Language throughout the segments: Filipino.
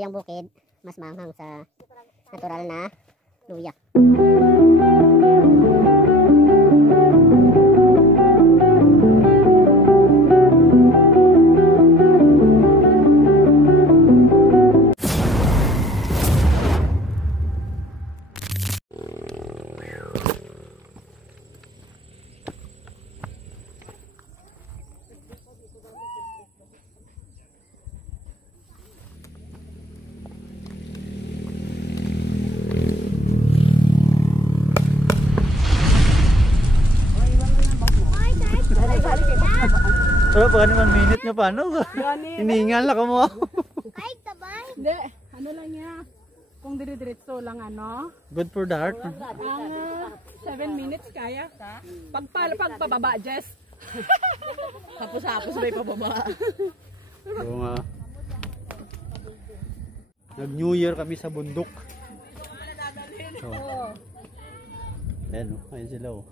luyang bukid, mas maanghang sa natural na luya. Pero pa 1 minute nyo paano? Hiningal na ka mo. Ay, tabay. Hindi, ano lang niya. Kung dire-diretso lang ano. Good for the heart. Ang 7 minutes kaya ka. Pagpababa, Jess. Hapos-hapos may pababa. So nga. Nag-New Year kami sa bundok. So. Ayan, ayun sila oh.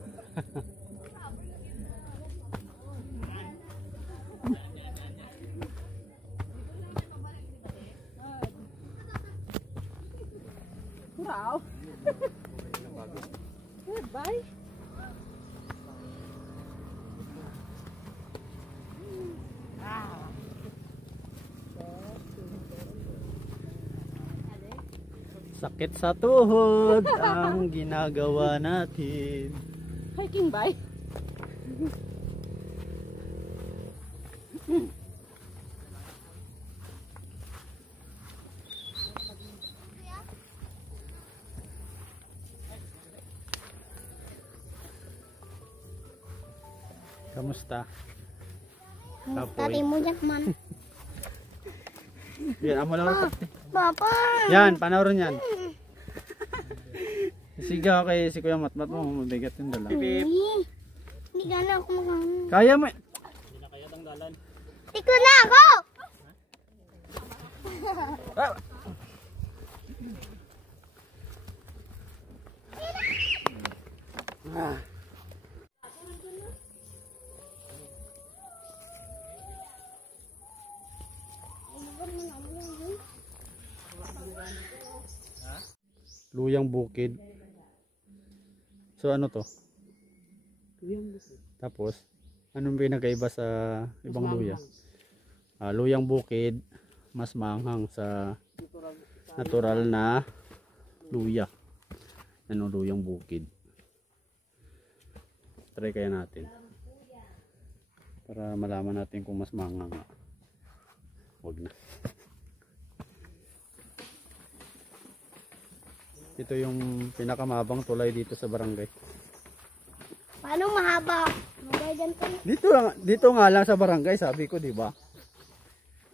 Wow. Goodbye. Sakit sa tuhod ang ginagawa natin. Hiking bye. Kamusta? Tati mo dyan man. Yan, amo lang. Papa. Yan, panoorin yan. Sigaw kay si Kuya Matmat mo, mabigat yung dala. Hindi ka na ako makakain. Kaya mo. Hindi na kaya tang dalan. Iko na ako! Luyang bukid. So ano to? Luyang bukid. Tapos, anong pinagkaiba sa ibang luya? Luyang bukid, mas maanghang sa natural na luya. Ano luyang bukid? Try kaya natin. Para malaman natin kung mas maanghang. Huwag na. Ito yung pinakamabang tulay dito sa barangay. Paano mahaba? Magaganda na. Dito nga lang sa barangay, sabi ko, di ba?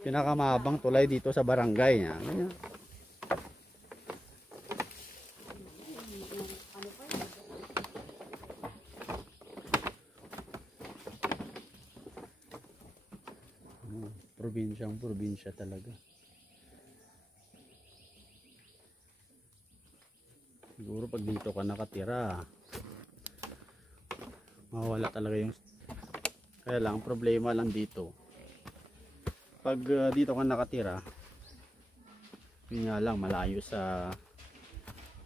Pinakamabang tulay dito sa barangay. Ganyan. Probinsya talaga. Siguro pag dito ka nakatira, mawala talaga yung, kaya lang problema lang dito pag dito ka nakatira, yun nga lang, malayo sa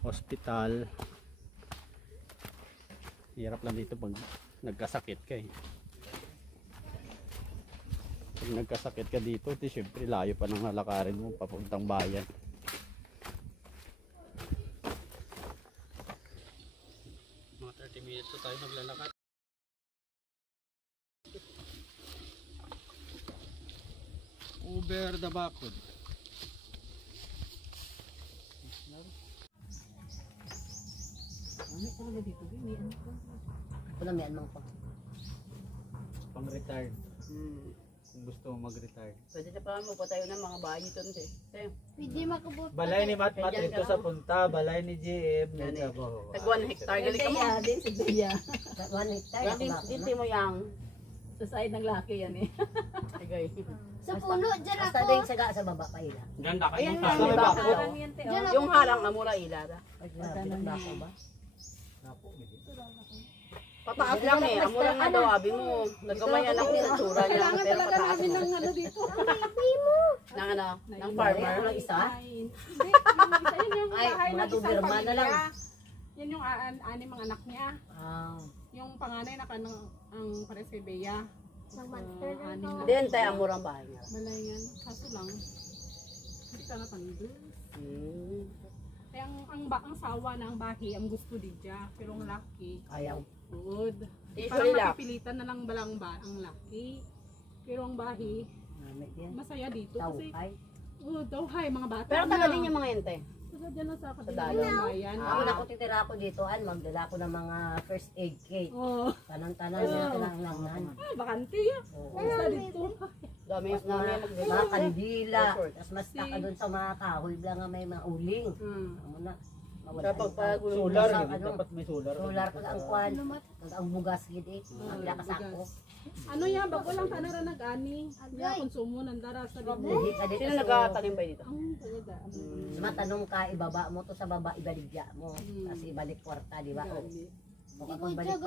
hospital. Hirap lang dito pag nagkasakit ka eh. Pag nagkasakit ka dito, syempre layo pa ng lalakarin mo papuntang bayan. Mga 30 minutes tayo maglalakad. Over the bakod. Ano talaga dito? Wala may anong pa. Pang retired. Kung gusto mo mag-retire. Pwede sa pamo pa tayo ng mga bahay dito. Pwede makabot. Balay ni Matmat dito sa punta, balay ni JM. Tag 1 hectare gali ka mo. Din si Bea. 1 hectare. Dito mo yang sa side ng laki yan eh. Agay. Sa puno, dyan Basta ako. din sa baba pa ila. Ganda kayo Ayan sa nga, may bakod. bakod. Yung halang na mura ila. Bako ba? Pataas lang eh. Amo lang nga daw, abi mo. Nagkamay anak niya sa tsura niya. Kailangan Pero talaga pataas namin mo. ng ano dito. Ng ano? Ng farmer. Ang isa? Hindi, yung isa yun yung Ay, bahay mga ng isang Doberman na lang. pamilya. Yan yung anim ang anak niya. Ah, Yung panganay na kanang ang pares kay Bea. Anim na. Hindi, antay amo lang bahay niya. Balayan. Kaso lang, hindi ka natando. Kaya ang sawa na ang bahi, ang gusto di dya. Pero ang laki, ayaw. good. Usually Parang lang. mapipilitan na lang balang ang laki. Pero ang bahi, Namit yan. masaya dito kasi Tawhay. daw hay mga bata Pero taga din yung mga yente. Taga dyan na sa Dalaw. kabilang bayan. Ako na ko titira ako dito, magdala ko ng mga first aid kit. Oh, Tanang-tanang sila kinanglangan. bakante yan. Basta dito. Dami Mas yung mga kandila. Tapos mas taka doon sa mga kahoy lang nga may mga uling. Amo na. Kapag pagulo Solar, Solar, hindi dapat may solar. Solar ko ang kwan. Ang bugas gid eh. Ang lakas ako. Ano yan, bago lang tanara nag-ani. Kaya konsumo ng dara sa libo. Hindi ka dito. Sino nagkatanim ba dito? Ang talaga. Matanong ka, ibaba mo to sa baba, ibaligya mo. Kasi ibalik kwarta, di ba? O kapag balik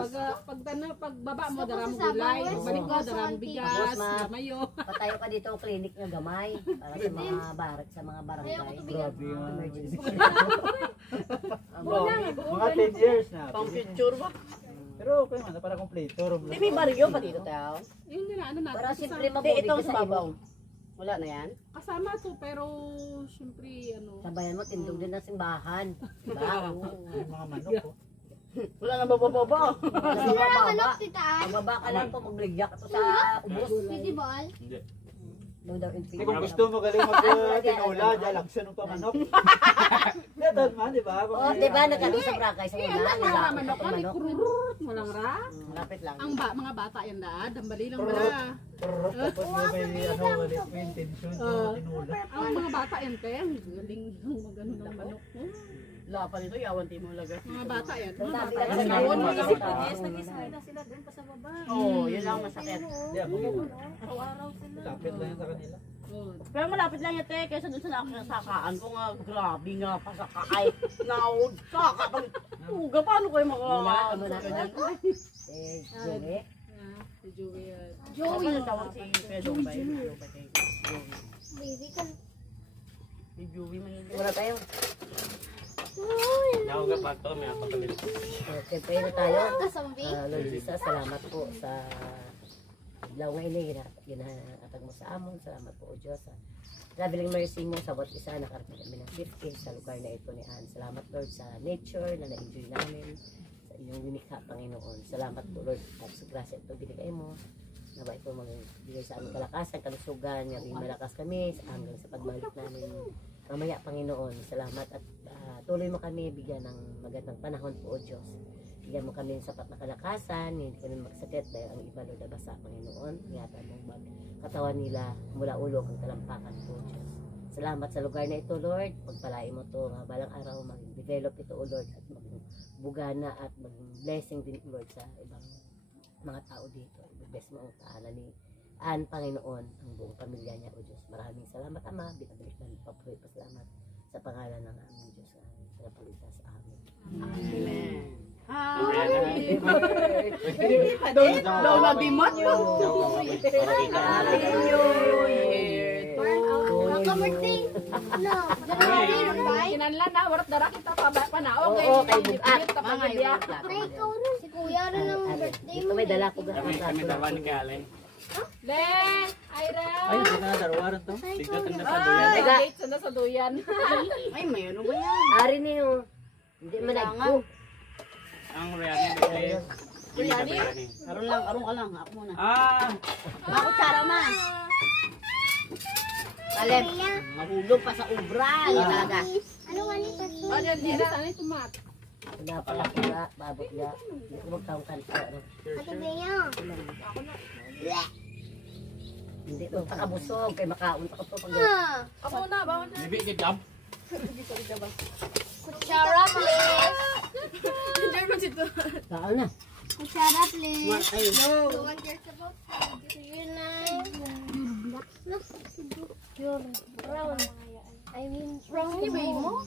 Pag baba mo, dara mo gulay. Balik mo, dara mo bigas, mayo. patayo ka dito ang clinic ng gamay para sa mga sa mga barangay. Grabe yung Emergency. mga 10 years na. Pang future ba? Pero okay man, para kompleto. Hindi may baryo pa dito tayo. Yung ano natin. Para siyempre Hindi, mabubig itong ka sa sa babaw. iyo. Wala na yan? Kasama to, pero syempre, ano. Sabayan mo, tindog din ng simbahan. Diba? Oo. Yung mga manok ko. Wala na bababa. Sila Manok, titaan. Magbaba ka lang po, magligya ka to sa ubos. Pwede ball. No daw in Hindi kung gusto mo galing mag-tinola, jalaksan ng pamanok. Dapat man, di ba? Oh, di ba nagkano sa brakay sa una? Ang Nila mga ako manok sa ka, may manok. kururut mo lang ra. Malapit lang. Ang mga bata yan da, dambali lang bala. Tapos may may intention sa tinola. Ang mga bata yan, te, ang galing magano ng manok mo. Wala pa nito, yawan timo laga. Mga bata yan. Ang Mga sabi bata lang yan. sa Tawon mo mga kasi bata. Oo, yun lang masakit. Hindi, ako lapit lang yan sa kanila. Pero malapit lang yan, te. Kaysa dun sa nasakaan ko nga, grabe nga, pasakay. Naud, kakapag. Uga, paano kayo Muna, muna. ganyan? Eh, Joey. Si Joey yan. Joey. Ano tawag si Pedro ba? Joey. Baby ka. Si Joey man yun. Wala tayo. Okay, pero tayo. Kasambi. Lord Jesus, salamat po sa adlaw ngayon na ginaatag mo sa amon. Salamat po, O Diyos, sa traveling mercy mo sa bawat isa. Nakarating kami ng 50 sa lugar na ito ni Ann. Salamat, Lord, sa nature na na-enjoy namin, sa inyong winikha, Panginoon. Salamat po, Lord, at sa grasya ito binigay mo. Nawa ito magbigay sa aming kalakasan, kalusugan, yung malakas kami hanggang sa pagbalik namin mamaya, Panginoon. Salamat at tuloy mo kami bigyan ng magandang panahon po, O Diyos. Bigyan mo kami ng sapat na kalakasan, hindi kami magsakit dahil ang iba Lord basa, Panginoon. Ingatan mong katawan nila mula ulo ang talampakan po, O Diyos. Salamat sa lugar na ito, Lord. Pagpalain mo to balang araw, mag-develop ito, O Lord, at maging bugana at maging blessing din, Lord, sa ibang mga tao dito. I-bless mo ang tahanan ni Ann, Panginoon, ang buong pamilya niya, O Diyos. Maraming salamat, Ama. Binabalik na papuloy pa salamat sa pangalan ng aming Diyos na pinapalita sa amin. Amen. Daw na dimot yun. Happy New Year! Welcome birthday. No. Kinanlan na, warat dara kita pa naog. Oo, kay Bugat. Mga yun. Na ikaw rin. Si kuya rin ang birthday Ito mo. may dala ko gano'n sa Len, Ira. Ay, hindi na darwaran to. Tigatan na sa Ah, Teka. late na sa duyan. Ay, may ano ba yan? Ari niyo. Hindi man nagpo. Ang Riani kasi Biryani? Karong ka lang. Ako muna. Ako tsara ma. Kalem. Mahulog pa sa ubra. Yan talaga. Ano nga ni Paso? Oh, diyan dira. Sana yung tomat. Wala pala pala. Babot niya. Hindi ko magtaong kanto. Ate Bea. Hindi ko pakabusog. Kaya makaunta ko to pag Ako na, bawal na. Bibi gidam. Kutsara, please. Saan na? Kutsara, please. Ayun. No one cares about food. You're nice. Look. You're brown. I mean, brown ni ba mo?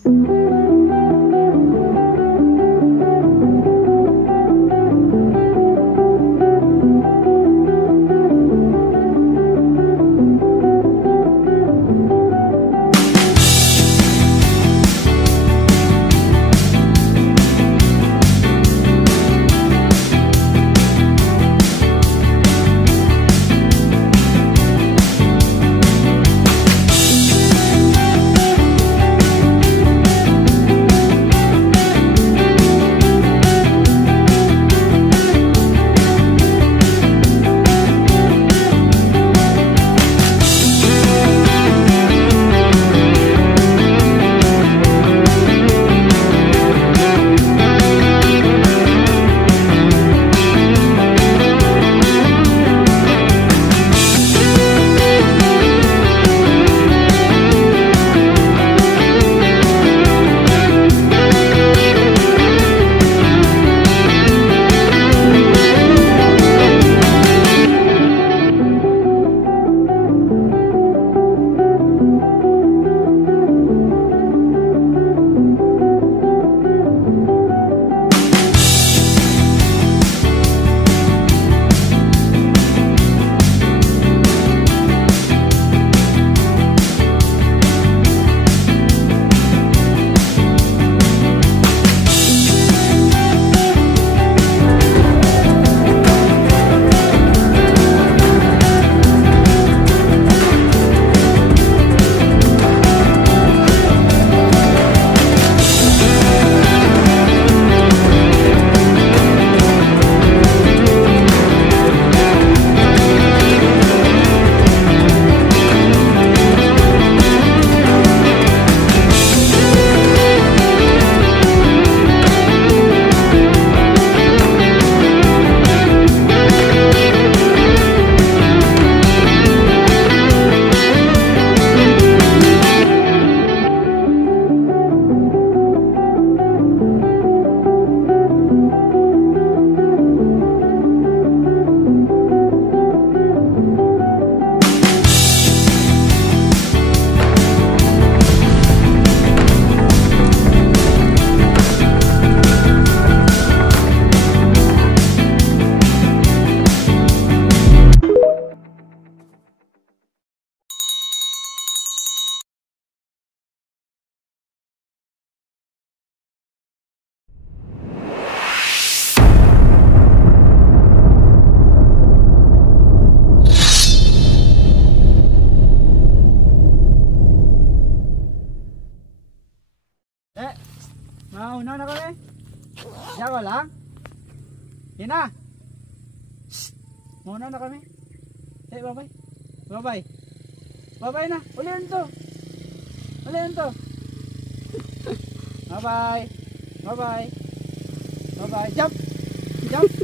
Yan na. Shh. Muna na kami. Bye-bye. Bye-bye. Bye-bye na. Ulihan to. Ulihan to. Bye-bye. Bye-bye. Bye-bye. Jump. Jump.